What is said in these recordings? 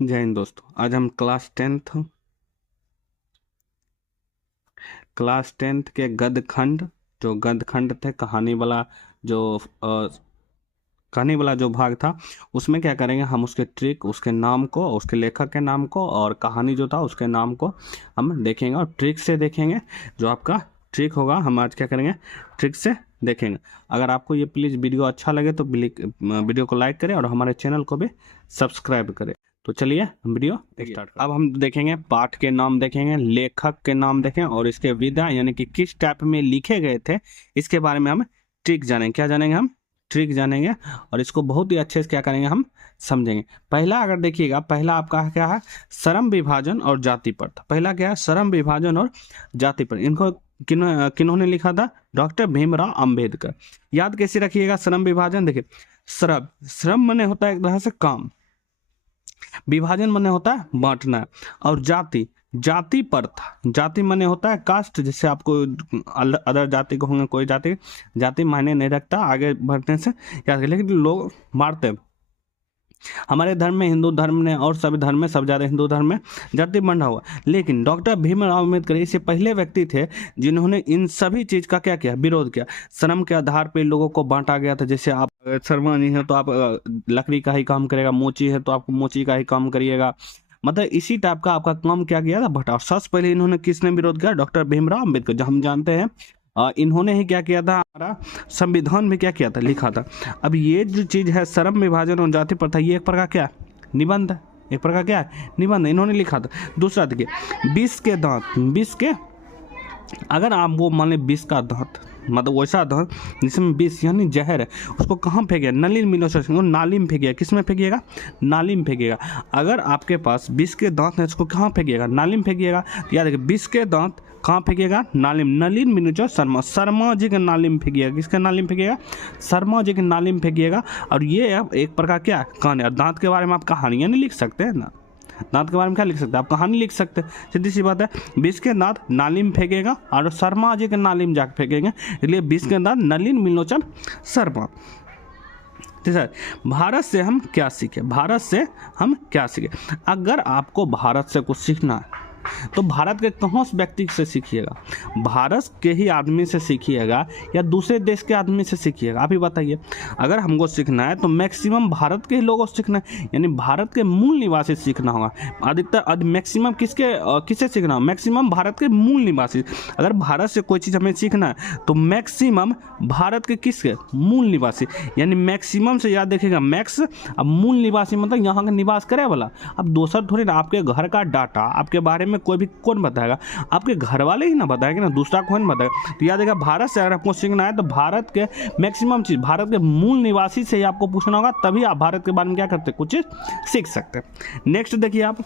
जय हिंद दोस्तों। आज हम क्लास टेंथ के गद्य खंड थे, कहानी वाला जो भाग था, उसमें क्या करेंगे हम उसके ट्रिक, उसके नाम को, उसके लेखक के नाम को और कहानी जो था उसके नाम को हम देखेंगे और ट्रिक से देखेंगे। जो आपका ट्रिक होगा हम आज क्या करेंगे, ट्रिक से देखेंगे। अगर आपको ये प्लीज़ वीडियो अच्छा लगे तो वीडियो को लाइक करें और हमारे चैनल को भी सब्सक्राइब करें। तो चलिए हम वीडियो स्टार्ट करें। अब हम देखेंगे पाठ के नाम, देखेंगे लेखक के नाम देखेंगे और इसके विधा यानी कि किस टाइप में लिखे गए थे इसके बारे में हम ट्रिक जानेंगे। क्या जानेंगे हम? ट्रिक जानेंगे और इसको बहुत ही अच्छे से क्या करेंगे हम समझेंगे। पहला अगर देखिएगा, पहला आपका क्या है, श्रम विभाजन और जाति प्रथा। पहला क्या है, श्रम विभाजन और जाति प्रथा। इनको किन्होंने लिखा था? डॉक्टर भीमराव अंबेडकर। याद कैसे रखिएगा श्रम विभाजन? देखिए, श्रम माने होता है एक तरह से काम, विभाजन माने होता है बांटना, और जाति प्रथा, जाति माने होता है कास्ट। जैसे आपको अदर जाति को होंगे, कोई जाति मायने नहीं रखता आगे बढ़ने से, याद रखिए। लेकिन लोग मारते हैं। हमारे धर्म में, हिंदू धर्म ने और सभी धर्म में, सब ज़्यादा हिंदू धर्म में जाति बंधा हुआ। लेकिन डॉक्टर भीमराव अम्बेडकर ऐसे पहले व्यक्ति थे जिन्होंने इन सभी चीज़ का क्या किया, विरोध किया। श्रम के आधार पर लोगों को बांटा गया था। जैसे आप शर्मा जी हैं तो आप लकड़ी का ही काम करेगा, मोची है तो आप मोची का ही काम करिएगा। मतलब इसी टाइप का आपका काम क्या किया था, बटा। सबसे पहले इन्होंने किसने विरोध किया? डॉक्टर भीमराव अम्बेडकर। जो हम जानते हैं इन्होंने ही क्या किया था, हमारा संविधान में क्या किया था, लिखा था। अब ये जो चीज़ है श्रम विभाजन और जाति प्रथा, ये एक प्रकार क्या, निबंध है। एक प्रकार क्या है, निबंध, इन्होंने लिखा था। दूसरा देखिए, विष के दांत, विष के, अगर आप वो मान लें विष का दांत, मतलब वैसा दांत जिसमें विष यानी जहर है, उसको कहाँ फेंकेगा? नलिन मिलोच, नाली में फेंकेगा। किस में फेंकिएगा? नाली में फेंकेगा। अगर आपके पास विष के दांत है, उसको कहाँ फेंकिएगा? नाली में फेंकिएगा। याद देखिए, विष के दांत कहाँ फेंकेगा? नाली में। नलिन मिलोच शर्मा जी के नाली में फेंकिएगा। किसके नाली में फेंकिएगा? शर्मा जी के नाली में फेंकिएगा। और ये अब एक प्रकार क्या कहानी, दांत के बारे में आप कहानियाँ नहीं लिख सकते हैं ना, दांत के बारे में क्या लिख सकते हैं आप? कहानी लिख सकते हैं। सीधी सी बात है, विष के दांत नाली में फेंकेगा और शर्मा जी के नाली में जाकर फेंकेंगे, इसलिए विष के दांत नलिन मिलोचन शर्मा। ठीक है, भारत से हम क्या सीखे? भारत से हम क्या सीखे? अगर आपको भारत से कुछ सीखना है तो भारत के कौन से व्यक्ति से सीखिएगा? भारत के ही आदमी से सीखिएगा या दूसरे देश के आदमी से सीखिएगा? आप ही बताइए। अगर हमको सीखना है तो मैक्सिमम भारत के ही लोगों से सीखना है, यानी भारत के मूल निवासी सीखना होगा। अधिकतर मैक्सिमम किससे सीखना होगा? मैक्सिमम भारत के मूल निवासी। अगर भारत से कोई चीज़ हमें सीखना है तो मैक्सिमम भारत के किसके? मूल निवासी। यानी मैक्सिमम से याद देखिएगा, मैक्स। अब मूल निवासी मतलब यहाँ का निवास करे वाला। अब दोसर थोड़ी ना, आपके घर का डाटा आपके बारे में कोई भी कौन बताएगा? आपके घर वाले ही ना बताएंगे ना, दूसरा कौन बताएगा? तो याद रखिएगा, भारत से अगर आपको सीखना है तो भारत के मैक्सिमम चीज भारत के मूल निवासी से ही आपको पूछना होगा, तभी आप भारत के बारे में क्या करते, कुछ सीख सकते हैं। नेक्स्ट देखिए आप,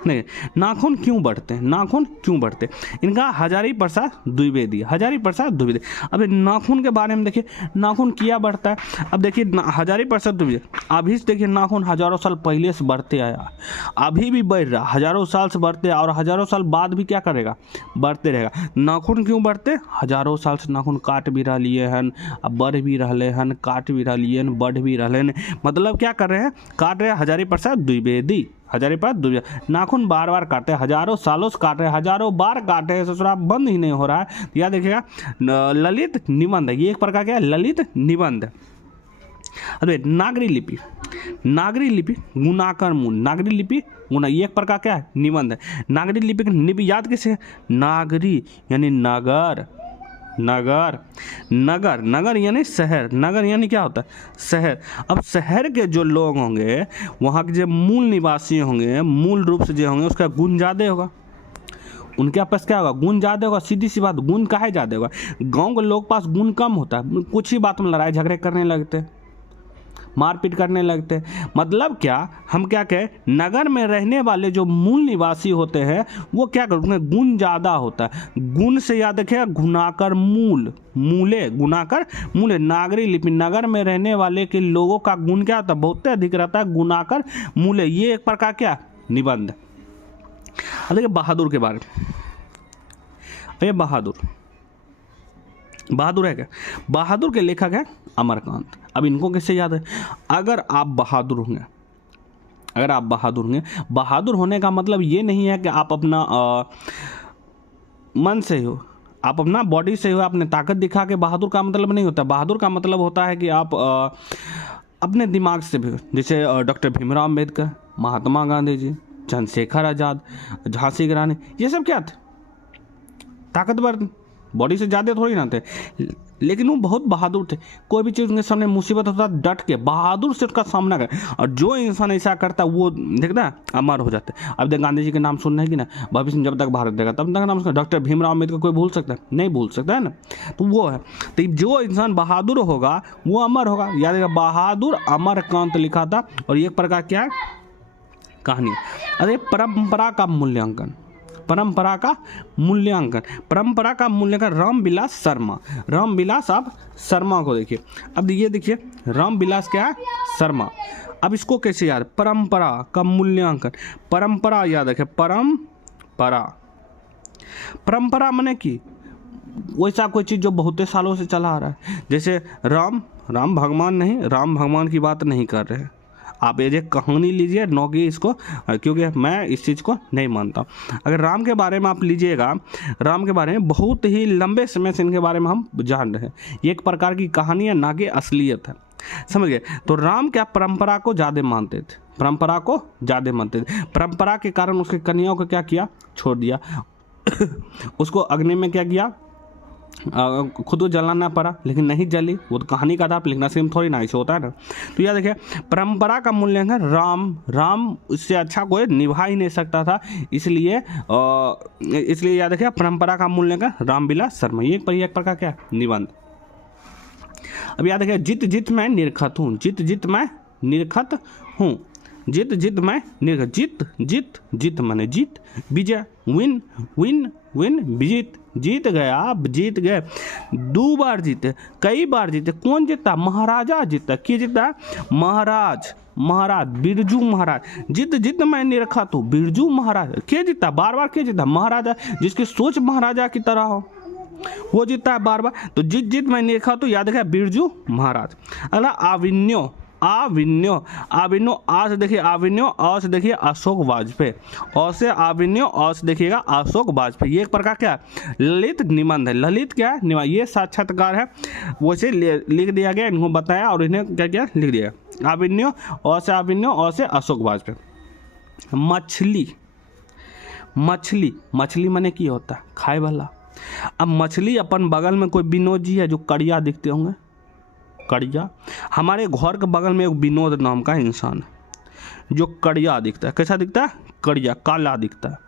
नहीं, नाखून क्यों बढ़ते हैं? नाखून क्यों बढ़ते हैं? इनका हजारी प्रसाद द्विवेदी, हजारी प्रसाद द्विवेदी। अब नाखून के बारे में देखिए, नाखून क्या बढ़ता है? अब देखिए, हजारी प्रसाद द्विवेदी, अभी से देखिए नाखून हजारों साल पहले से बढ़ते आया, अभी भी बढ़ रहा, हजारों साल से बढ़ते और हजारों साल बाद भी क्या करेगा, बढ़ते रहेगा। नाखून क्यों बढ़ते? हजारों साल से नाखून काट भी रही हैं, अब बढ़ भी रहे हैं, काट भी रही हैं, बढ़ भी रहे हैं। मतलब क्या कर रहे हैं, काट रहे हैं। हजारी प्रसाद द्विवेदी, हजारी पर नाखून बार बार काटे, हजारों सालों से काट रहे हैं, हजारों बार काटे हैं, ससुराल बंद ही नहीं हो रहा है। याद देखिएगा, ललित निबंध, ये एक प्रकार क्या है, ललित निबंध। अरे नागरी लिपि, नागरी लिपि गुणाकर मूल, नागरी लिपि गुना, ये एक प्रकार क्या है, निबंध है। नागरी लिपि याद कैसे? नागरी यानी नगर, नगर, नगर, नगर यानी शहर, नगर यानी क्या होता है, शहर। अब शहर के जो लोग होंगे, वहाँ के जो मूल निवासी होंगे, मूल रूप से जो होंगे, उसका गुण ज़्यादा होगा। उनके पास क्या होगा, गुण ज़्यादा होगा। सीधी सी बात, गुण काहे ज़्यादा होगा? गांव के लोग पास गुण कम होता है, कुछ ही बात में लड़ाई झगड़े करने लगते हैं, मारपीट करने लगते हैं। मतलब क्या, हम क्या कहें, नगर में रहने वाले जो मूल निवासी होते हैं वो क्या करते हैं, गुण ज़्यादा होता है। गुण से याद रखिएगा, गुणाकर मूल, मूले, गुणाकर मूले। नागरी लिपि, नगर में रहने वाले के लोगों का गुण क्या होता है, बहुत अधिक रहता है, गुणाकर मूले। ये एक प्रकार क्या, निबंध। अब देखिए बहादुर के बारे में। ये बहादुर, बहादुर है क्या? बहादुर के लेखक है अमरकांत। अब इनको कैसे याद है? अगर आप बहादुर होंगे, अगर आप बहादुर होंगे, बहादुर होने का मतलब ये नहीं है कि आप अपना मन से हो, आप अपना बॉडी से हो, आपने ताकत दिखा के बहादुर का मतलब नहीं होता। बहादुर का मतलब होता है कि आप अपने दिमाग से भी, जैसे डॉक्टर भीमराव अम्बेडकर, महात्मा गांधी जी, चंद्रशेखर आज़ाद, झांसी की रानी, ये सब क्या थे? ताकतवर, बॉडी से ज़्यादा थोड़ी ना थे, लेकिन वो बहुत बहादुर थे। कोई भी चीज़ उनके सामने मुसीबत होता डट के बहादुर से उसका सामना कर, और जो इंसान ऐसा करता है वो देखता है अमर हो जाता है। अब देख गांधी जी के नाम सुनना है कि ना, भविष्य में जब तक भारत देगा तब तक नाम सुनना। डॉक्टर भीमराव अम्बेडकर कोई भूल सकता है? नहीं भूल सकता है ना। तो वो है, तो जो इंसान बहादुर होगा वो अमर होगा। याद रखिएगा, बहादुर अमरकांत लिखा था। और एक प्रकार क्या है? कहानी। अरे परंपरा का मूल्यांकन, परंपरा का मूल्यांकन, परंपरा का मूल्यांकन रामविलास शर्मा, रामविलास आप शर्मा को देखिए। अब ये देखिए रामविलास क्या है? शर्मा। अब इसको कैसे याद? परंपरा का मूल्यांकन, परंपरा याद रखें, परंपरा, परंपरा माने कि वैसा कोई चीज़ जो बहुत सालों से चला आ रहा है। जैसे राम भगवान नहीं, राम भगवान की बात नहीं कर रहे हैं आप, ये कहानी लीजिए नौकी इसको, क्योंकि मैं इस चीज़ को नहीं मानता। अगर राम के बारे में आप लीजिएगा, राम के बारे में बहुत ही लंबे समय से इनके बारे में हम जान रहे हैं। ये एक प्रकार की कहानी है, ना कि असलियत है, समझ गए? तो राम क्या परंपरा को ज़्यादा मानते थे, परंपरा को ज़्यादा मानते थे। परंपरा के कारण उसके कन्याओं को क्या किया? छोड़ दिया। उसको अग्नि में क्या किया? खुद को जलाना पड़ा, लेकिन नहीं जली। वो तो कहानी का था, आप लिखना सिर्फ थोड़ी ना ऐसे होता है ना। तो यह देखिए परंपरा का मूल्यांकन राम इससे अच्छा कोई निभा ही नहीं सकता था, इसलिए याद रखिए परंपरा का मूल्यांकन रामविलास शर्मा। ये एक प्रकार क्या? निबंध। अब याद रखिए जित जित मैं निरखत हूँ, जित जित मैं निरखत हूँ, जित जित मैं निरखत, जित जित जित माने जीत, विजय, विन विन विन, विजित, जीत गया, जीत गए, 2 बार जीते, कई बार जीते। कौन जीता? महाराजा जीता। क्या जीता? महाराज, महाराज बिरजू महाराज। जित जित मैं निरखत हूँ, बिरजू महाराज। क्या जीता? बार बार क्या जीता? महाराजा, जिसकी सोच महाराजा की तरह हो वो जीतता है बार बार। तो जित जित मैं निरखा तो याद रखा बिरजू महाराज। अगला आविन्यो, आविन्यो, आविन्यो आ से देखिए आविन्यो, आ से देखिए अशोक वाजपेयी, और से आविन्यो, और से देखिएगा अशोक वाजपेयी। ये एक प्रकार क्या है? ललित निबंध है। ललित क्या है? निबंध। ये साक्षात्कार है, वैसे लिख दिया गया, इनको बताया और इन्हें क्या किया? लिख दिया। आविन्यो, और से आविन्यो, और से अशोक वाजपेयी। मछली, मछली, मछली माने की होता है? खाए वाला। अब मछली अपन बगल में कोई विनोद जी है जो कड़िया दिखते होंगे, कड़िया। हमारे घर के बगल में एक विनोद नाम का इंसान है जो कड़िया दिखता है। कैसा दिखता है? कड़िया, काला दिखता है।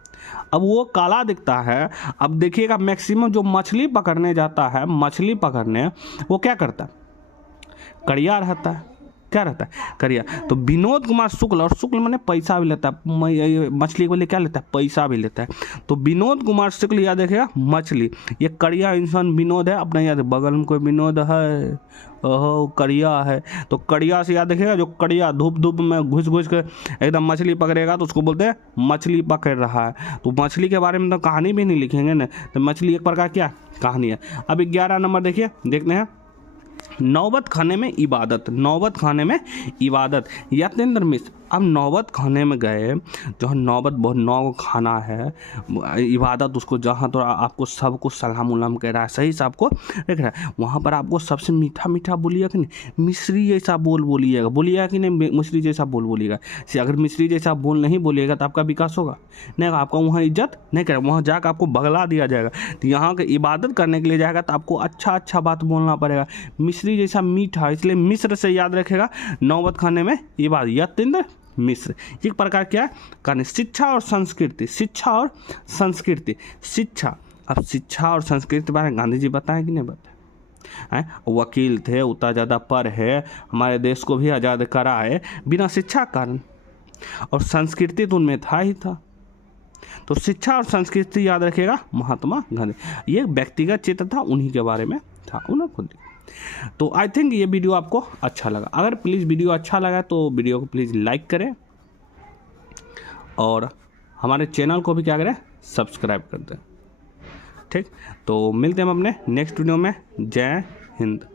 अब वो काला दिखता है। अब देखिएगा मैक्सिमम जो मछली पकड़ने जाता है, मछली पकड़ने, वो क्या करता है? कड़िया रहता है। क्या रहता है? करिया। तो विनोद कुमार शुक्ल, और शुक्ल मैंने पैसा भी लेता है, मछली के लिए क्या लेता है? पैसा भी लेता है। तो विनोद कुमार शुक्ल याद रखिएगा, मछली। ये करिया इंसान विनोद है। अपने याद बगल में कोई विनोद है, ओहो करिया है, तो कड़िया से याद रखिएगा, जो कड़िया धूप धूप में घुस घुस के एकदम मछली पकड़ेगा तो उसको बोलते हैं मछली पकड़ रहा है। तो मछली के बारे में तो कहानी भी नहीं लिखेंगे ना, तो मछली एक प्रकार क्या कहानी है। अब 11 नंबर देखिए, देखते हैं नौबत खाने में इबादत, नौबत खाने में इबादत, यतेंद्र मिश्र। अब नौबत खाने में गए, जहाँ नौबत बहुत नौ खाना है, इबादत उसको जहाँ तो आपको सबको सलाम उलाम कह रहा है, सही से आपको देख रहा है, वहाँ पर आपको सबसे मीठा मीठा बोलिएगा कि नहीं, मिश्री जैसा बोल बोलिएगा, बोलिएगा कि नहीं, मिश्री जैसा बोल बोलिएगा। अगर मिश्री जैसा बोल नहीं बोलिएगा तो आपका विकास होगा नहीं, आपका वहाँ इज्जत नहीं करेगा, वहाँ जाकर आपको बगला दिया जाएगा। तो यहाँ के इबादत करने के लिए जाएगा तो आपको अच्छा अच्छा बात बोलना पड़ेगा, मिश्री जैसा मीठा। इसलिए मिश्र से याद रखेगा, नौबत खाने में इबादत, यतेंद्र मिश्र। एक प्रकार क्या है कहानी, शिक्षा और संस्कृति, शिक्षा और संस्कृति, शिक्षा। अब शिक्षा और संस्कृति के बारे में गांधी जी बताएं कि नहीं बताएं? वकील थे, उतना ज़्यादा पर है, हमारे देश को भी आज़ाद करा है बिना शिक्षा कारण, और संस्कृति तो उनमें था ही था। तो शिक्षा और संस्कृति याद रखिएगा, महात्मा गांधी। ये व्यक्तिगत चित्र था, उन्हीं के बारे में था, उन्होंने खुद। तो आई थिंक ये वीडियो आपको अच्छा लगा। अगर प्लीज़ वीडियो अच्छा लगा तो वीडियो को प्लीज़ लाइक करें और हमारे चैनल को भी क्या करें, सब्सक्राइब कर दें। ठीक, तो मिलते हैं हम अपने नेक्स्ट वीडियो में। जय हिंद।